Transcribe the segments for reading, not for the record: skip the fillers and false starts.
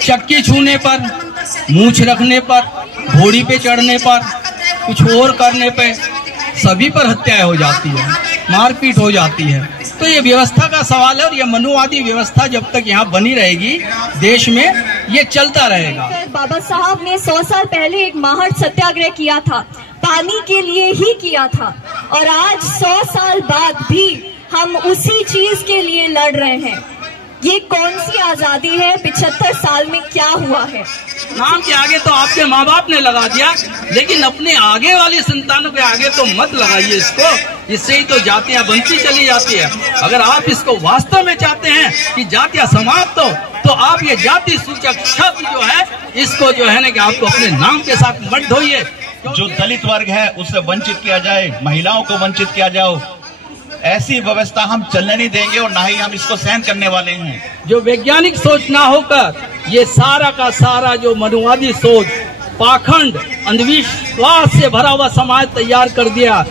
चक्की छूने पर, मूछ रखने पर, घोड़ी पे चढ़ने पर, कुछ और करने पे सभी पर हत्याएं हो जाती है, मारपीट हो जाती है। तो ये व्यवस्था का सवाल है और ये मनुवादी व्यवस्था जब तक यहाँ बनी रहेगी देश में, ये चलता रहेगा। बाबा साहब ने 100 साल पहले एक महाट सत्याग्रह किया था, पानी के लिए ही किया था, और आज 100 साल बाद भी हम उसी चीज के लिए लड़ रहे हैं। ये कौन सी आजादी है? 75 साल में क्या हुआ है? नाम के आगे तो आपके माँ बाप ने लगा दिया, लेकिन अपने आगे वाली संतानों के आगे तो मत लगाइए इसको। इससे ही तो जातियां बनती चली जाती है। अगर आप इसको वास्तव में चाहते हैं कि जातियां समाप्त हो, तो आप ये जाति सूचक शब्द जो है इसको जो है ना कि आपको अपने नाम के साथ मत ढोइए। जो दलित वर्ग है उससे वंचित किया जाए, महिलाओं को वंचित किया जाओ, ऐसी व्यवस्था हम चलने नहीं देंगे और ना ही हम इसको सहन करने वाले हैं। जो वैज्ञानिक सोच ना होकर ये सारा का सारा जो मनुवादी सोच, पाखंड, अंधविश्वास से भरा हुआ समाज तैयार कर दिया।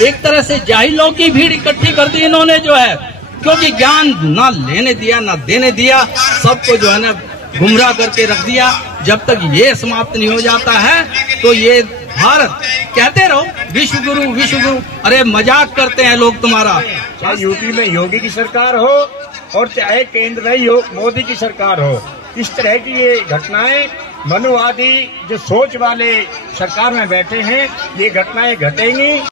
एक तरह से जाहिलों की भीड़ इकट्ठी कर दी इन्होंने जो है, क्योंकि ज्ञान ना लेने दिया ना देने दिया, सबको जो है ना गुमराह करके रख दिया। जब तक ये समाप्त नहीं हो जाता है तो ये भारत, कहते रहो विश्व गुरु विश्व गुरु, अरे मजाक करते हैं लोग तुम्हारा। चाहे यूपी में योगी की सरकार हो और चाहे केंद्र में मोदी की सरकार हो, इस तरह की ये घटनाएं मनुवादी जो सोच वाले सरकार में बैठे हैं, ये घटनाएं घटेंगी।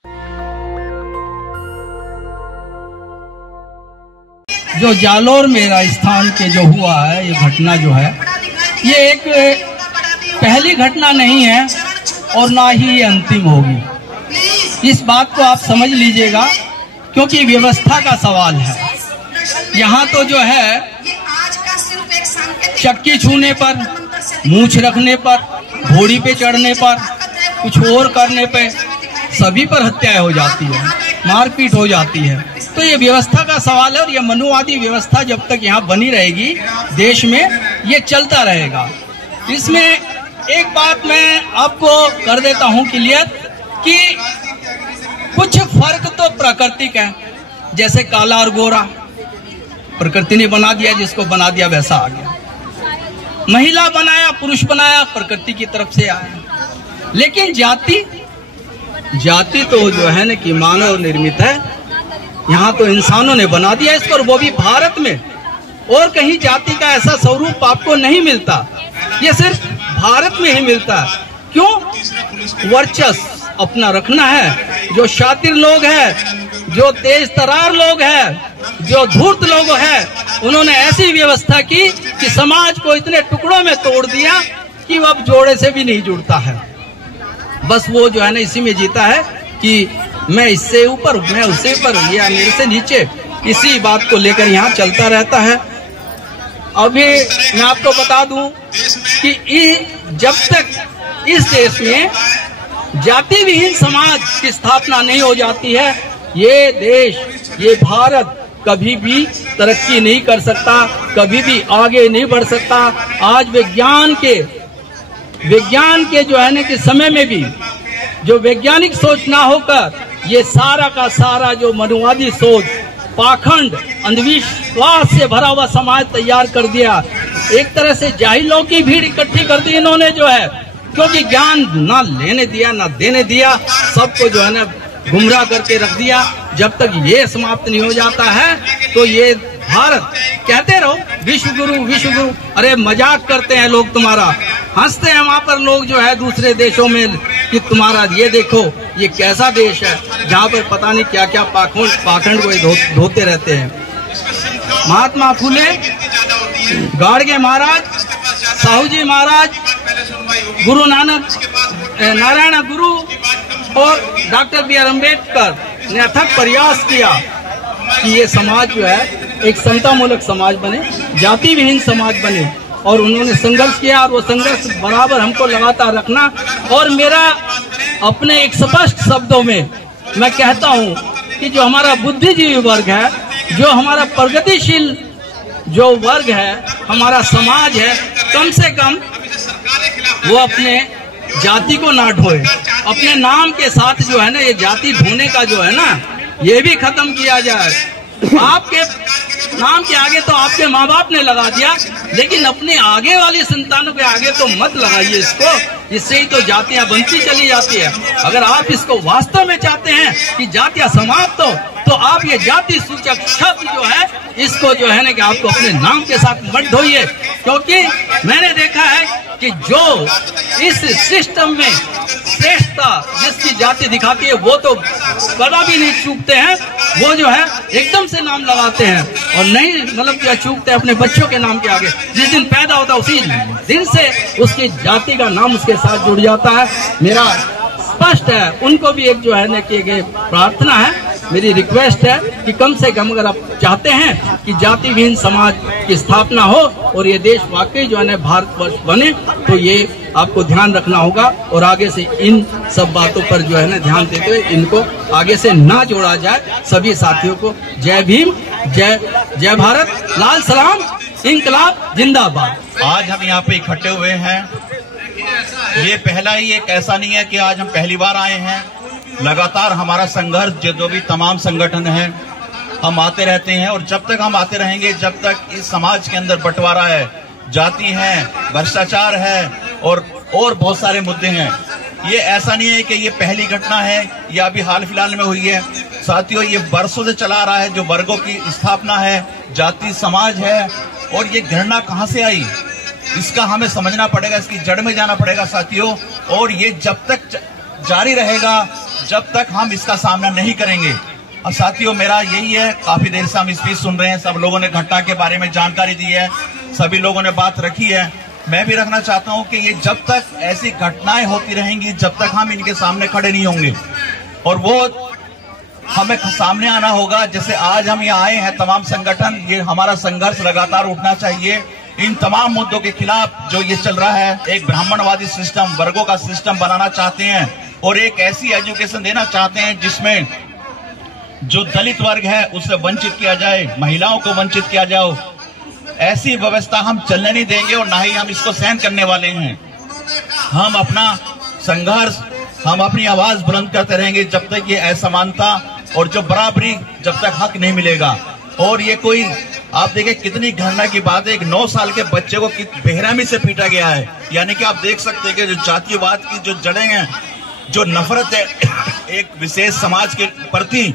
जो जालोर में राजस्थान के जो हुआ है ये घटना जो है, ये एक पहली घटना नहीं है और ना ही ये अंतिम होगी। इस बात को आप समझ लीजिएगा, क्योंकि व्यवस्था का सवाल है। यहाँ तो जो है चक्की छूने पर, मूछ रखने पर, घोड़ी पे चढ़ने पर, कुछ और करने पे सभी पर हत्याएं हो जाती है, मारपीट हो जाती है। तो ये व्यवस्था का सवाल है और ये मनुवादी व्यवस्था जब तक यहाँ बनी रहेगी देश में, ये चलता रहेगा। इसमें एक बात मैं आपको कर देता हूँ क्लियर कि कुछ फर्क तो प्राकृतिक है, जैसे काला और गोरा प्रकृति ने बना दिया, जिसको बना दिया वैसा आ गया। महिला बनाया, पुरुष बनाया, प्रकृति की तरफ से आया। लेकिन जाति तो जो है ना कि मानव निर्मित है। यहाँ तो इंसानों ने बना दिया इसको, और वो भी भारत में। और कहीं जाति का ऐसा स्वरूप आपको नहीं मिलता, ये सिर्फ भारत में ही मिलता है। क्यों? वर्चस्व अपना रखना है। जो शातिर लोग हैं, जो तेज तरार लोग हैं, जो धूर्त लोग हैं, उन्होंने ऐसी व्यवस्था की कि समाज को इतने टुकड़ों में तोड़ दिया कि वो अब जोड़े से भी नहीं जुड़ता है। बस वो जो है ना इसी में जीता है कि मैं इससे ऊपर, मैं उससे ऊपर, या मेरे से नीचे, इसी बात को लेकर यहाँ चलता रहता है। अभी मैं आपको बता दूं कि जब तक इस देश में जाति विहीन समाज की स्थापना नहीं हो जाती है, ये देश, ये भारत कभी भी तरक्की नहीं कर सकता, कभी भी आगे नहीं बढ़ सकता। आज विज्ञान के जो है ना कि समय में भी जो वैज्ञानिक सोच ना होकर ये सारा का सारा जो मनुवादी सोच, पाखंड, अंधविश्वास से भरा हुआ समाज तैयार कर दिया। एक तरह से जाहिलों की भीड़ इकट्ठी कर दी इन्होंने जो है, क्योंकि ज्ञान ना लेने दिया ना देने दिया, सबको जो है ना गुमराह करके रख दिया। जब तक ये समाप्त नहीं हो जाता है तो ये भारत, कहते रहो विश्व गुरु विश्व गुरु, अरे मजाक करते हैं लोग तुम्हारा। हंसते हैं वहाँ पर लोग जो है दूसरे देशों में कि तुम्हारा ये देखो ये कैसा देश है जहाँ पर पता नहीं क्या क्या पाखंड को धोते रहते हैं। महात्मा फुले, गाडगे महाराज, साहू जी महाराज, गुरु नानक, नारायण गुरु और डॉक्टर बी आर अम्बेडकर ने अथक प्रयास किया कि ये समाज जो है एक समतामूलक समाज बने, जाति विहीन समाज बने, और उन्होंने संघर्ष किया और वो संघर्ष बराबर हमको लगातार रखना। और मेरा अपने एक स्पष्ट शब्दों में मैं कहता हूँ कि जो हमारा बुद्धिजीवी वर्ग है, जो हमारा प्रगतिशील जो वर्ग है, हमारा समाज है, कम से कम वो अपने जाति को ना ढोए। अपने नाम के साथ जो है ना ये जाति ढोने का जो है ना, ये भी खत्म किया जाए। आपके नाम के आगे तो आपके माँ बाप ने लगा दिया, लेकिन अपने आगे वाली संतानों के आगे तो मत लगाइए इसको। इससे ही तो जातियां बनती चली जाती है। अगर आप इसको वास्तव में चाहते हैं कि जातियां समाप्त हो, तो आप ये जाति सूचक शब्द जो है इसको जो है ना कि आपको अपने नाम के साथ मत ढोइए, क्योंकि मैंने देखा है कि जो इस सिस्टम में श्रेष्ठता जिसकी जाति दिखाती है वो तो कदा भी नहीं चूकते हैं, वो जो है एकदम से नाम लगाते हैं और नहीं मतलब क्या चूकते हैं अपने बच्चों के नाम के आगे। जिस दिन पैदा होता है उसी दिन से उसकी जाति का नाम उसके साथ जुड़ जाता है। मेरा स्पष्ट है, उनको भी एक जो है ना कि एक प्रार्थना है, मेरी रिक्वेस्ट है कि कम से कम अगर आप चाहते हैं कि जाति विहीन समाज की स्थापना हो और ये देश वाकई जो है ना भारतवर्ष बने, तो ये आपको ध्यान रखना होगा और आगे से इन सब बातों पर जो है ना ध्यान देते हुए इनको आगे से ना जोड़ा जाए। सभी साथियों को जय भीम, जय भारत, लाल सलाम, इंकलाब जिंदाबाद। आज हम यहाँ पे इकट्ठे हुए हैं, ये पहला ही एक ऐसा नहीं है कि आज हम पहली बार आए हैं। लगातार हमारा संघर्ष जो भी तमाम संगठन है हम आते रहते हैं और जब तक हम आते रहेंगे, जब तक इस समाज के अंदर बंटवारा है, जाति है, भ्रष्टाचार है और बहुत सारे मुद्दे हैं। ये ऐसा नहीं है कि ये पहली घटना है या अभी हाल फिलहाल में हुई है। साथियों, ये बरसों से चला रहा है जो वर्गों की स्थापना है, जाति समाज है, और ये घृणा कहाँ से आई इसका हमें समझना पड़ेगा, इसकी जड़ में जाना पड़ेगा साथियों। और ये जब तक जारी रहेगा जब तक हम इसका सामना नहीं करेंगे। और साथियों, मेरा यही है, काफी देर से हम स्पीच सुन रहे हैं, सब लोगों ने घटना के बारे में जानकारी दी है, सभी लोगों ने बात रखी है। मैं भी रखना चाहता हूं कि ये जब तक ऐसी घटनाएं होती रहेंगी जब तक हम इनके सामने खड़े नहीं होंगे और वो हमें सामने आना होगा। जैसे आज हम यहाँ आए हैं तमाम संगठन, ये हमारा संघर्ष लगातार उठना चाहिए इन तमाम मुद्दों के खिलाफ जो ये चल रहा है। एक ब्राह्मणवादी सिस्टम, वर्गों का सिस्टम बनाना चाहते हैं और एक ऐसी एजुकेशन देना चाहते हैं जिसमें जो दलित वर्ग है उससे वंचित किया जाए, महिलाओं को वंचित किया जाए। ऐसी व्यवस्था हम चलने नहीं देंगे और ना ही हम इसको सहन करने वाले हैं। हम अपना संघर्ष, हम अपनी आवाज बुलंद करते रहेंगे जब तक ये असमानता और जो बराबरी, जब तक हक नहीं मिलेगा। और ये कोई आप देखें कितनी घृणा की बात है, एक 9 साल के बच्चे को बेरहमी से पीटा गया है। यानी कि आप देख सकते हैं कि जो जातिवाद की जो जड़ें हैं, जो नफरत है एक विशेष समाज के प्रति,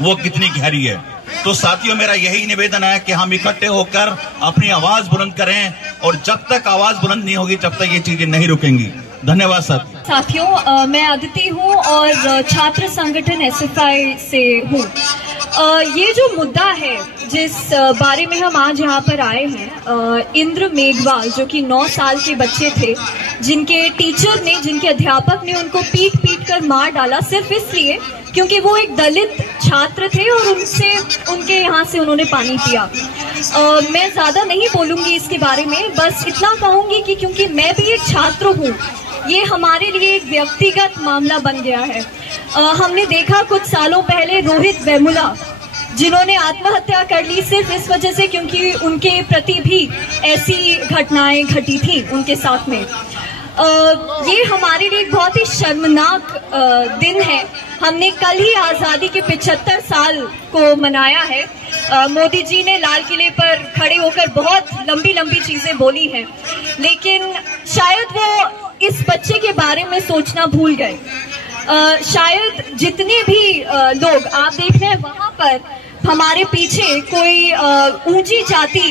वो कितनी गहरी है। तो साथियों, मेरा यही निवेदन है कि हम इकट्ठे होकर अपनी आवाज बुलंद करें और जब तक आवाज बुलंद नहीं होगी तब तक ये चीजें नहीं रुकेंगी। धन्यवाद साथियों, मैं अदिति हूँ और छात्र संगठन SFI से हूँ। ये जो मुद्दा है जिस बारे में हम आज यहाँ पर आए हैं, इंद्र मेघवाल जो कि 9 साल के बच्चे थे, जिनके टीचर ने, जिनके अध्यापक ने उनको पीट कर मार डाला सिर्फ इसलिए क्योंकि वो एक दलित छात्र थे और उनके यहाँ से उन्होंने पानी पिया। मैं ज्यादा नहीं बोलूंगी इसके बारे में, बस इतना कहूंगी कि क्योंकि मैं भी एक छात्र हूँ, ये हमारे लिए एक व्यक्तिगत मामला बन गया है। हमने देखा कुछ सालों पहले रोहित वेमुला, जिन्होंने आत्महत्या कर ली सिर्फ इस वजह से क्योंकि उनके प्रति भी ऐसी घटनाएं घटी थी उनके साथ में। ये हमारे लिए एक बहुत ही शर्मनाक दिन है। हमने कल ही आजादी के 75 साल को मनाया है। मोदी जी ने लाल किले पर खड़े होकर बहुत लंबी लंबी चीजें बोली हैं, लेकिन शायद वो इस बच्चे के बारे में सोचना भूल गए। शायद जितने भी लोग आप देख रहे हैं वहां पर हमारे पीछे कोई ऊंची जाति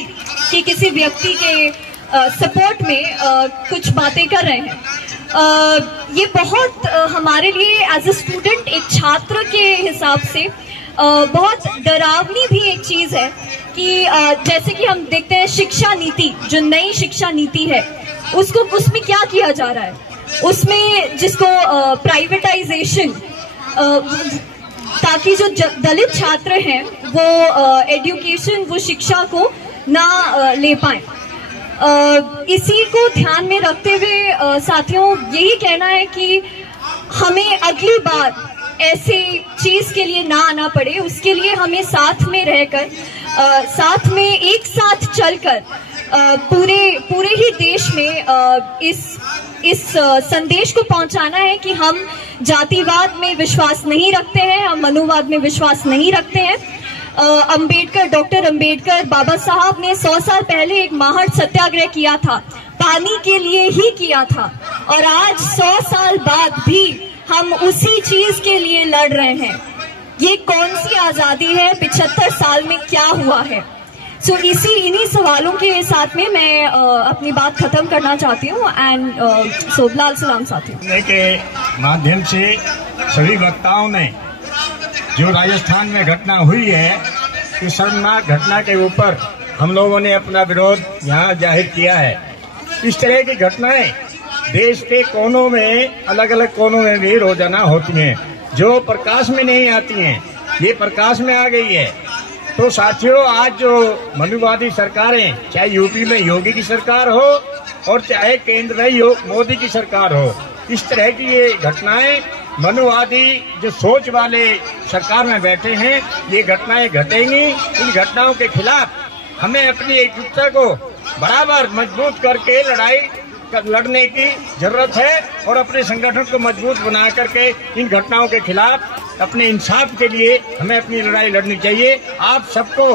के किसी व्यक्ति के सपोर्ट में कुछ बातें कर रहे हैं। ये बहुत हमारे लिए एज ए स्टूडेंट, एक छात्र के हिसाब से बहुत डरावनी भी एक चीज है कि जैसे कि हम देखते हैं शिक्षा नीति, जो नई शिक्षा नीति है उसमें क्या किया जा रहा है, उसमें जिसको प्राइवेटाइजेशन, ताकि जो दलित छात्र हैं वो एजुकेशन, वो शिक्षा को ना ले पाए। इसी को ध्यान में रखते हुए साथियों, यही कहना है कि हमें अगली बार ऐसी चीज के लिए ना आना पड़े, उसके लिए हमें साथ में रहकर, साथ में एक साथ चलकर पूरे ही देश में इस संदेश को पहुंचाना है कि हम जातिवाद में विश्वास नहीं रखते हैं, हम मनुवाद में विश्वास नहीं रखते हैं। डॉक्टर अंबेडकर बाबा साहब ने 100 साल पहले एक महाट सत्याग्रह किया था, पानी के लिए ही किया था। और आज 100 साल बाद भी हम उसी चीज के लिए लड़ रहे हैं। ये कौन सी आजादी है? 75 साल में क्या हुआ है? इन्हीं सवालों के साथ में मैं अपनी बात खत्म करना चाहती हूँ। एंड लाल सलाम साथी के माध्यम से सभी वक्ताओं ने जो राजस्थान में घटना हुई है, इस शर्मनाक घटना के ऊपर हम लोगों ने अपना विरोध यहाँ जाहिर किया है। इस तरह की घटनाएं देश के कोनों में, अलग अलग कोनों में भी रोजाना होती हैं, जो प्रकाश में नहीं आती हैं, ये प्रकाश में आ गई है। तो साथियों, आज जो मनुवादी सरकारें, चाहे यूपी में योगी की सरकार हो और चाहे केंद्र में मोदी की सरकार हो, इस तरह की ये घटनाएं मनुवादी जो सोच वाले सरकार में बैठे हैं, ये घटनाएं घटेंगी। इन घटनाओं के खिलाफ हमें अपनी एकजुटता को बराबर मजबूत करके लड़ने की जरूरत है और अपने संगठन को मजबूत बना करके इन घटनाओं के खिलाफ अपने इंसाफ के लिए हमें अपनी लड़ाई लड़नी चाहिए। आप सबको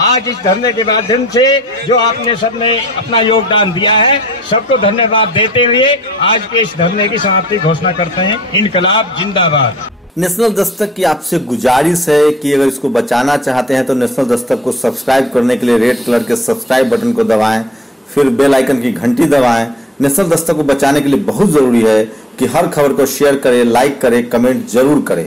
आज इस धरने के माध्यम से जो आपने सबने अपना योगदान दिया है, सबको धन्यवाद देते हुए आज के इस धरने की समाप्ति घोषणा करते हैं। इनकलाब जिंदाबाद। नेशनल दस्तक की आपसे गुजारिश है कि अगर इसको बचाना चाहते हैं तो नेशनल दस्तक को सब्सक्राइब करने के लिए रेड कलर के सब्सक्राइब बटन को दबाएं, फिर बेल आइकन की घंटी दबाएं। नेशनल दस्तक को बचाने के लिए बहुत जरूरी है कि हर खबर को शेयर करें, लाइक करें, कमेंट जरूर करें।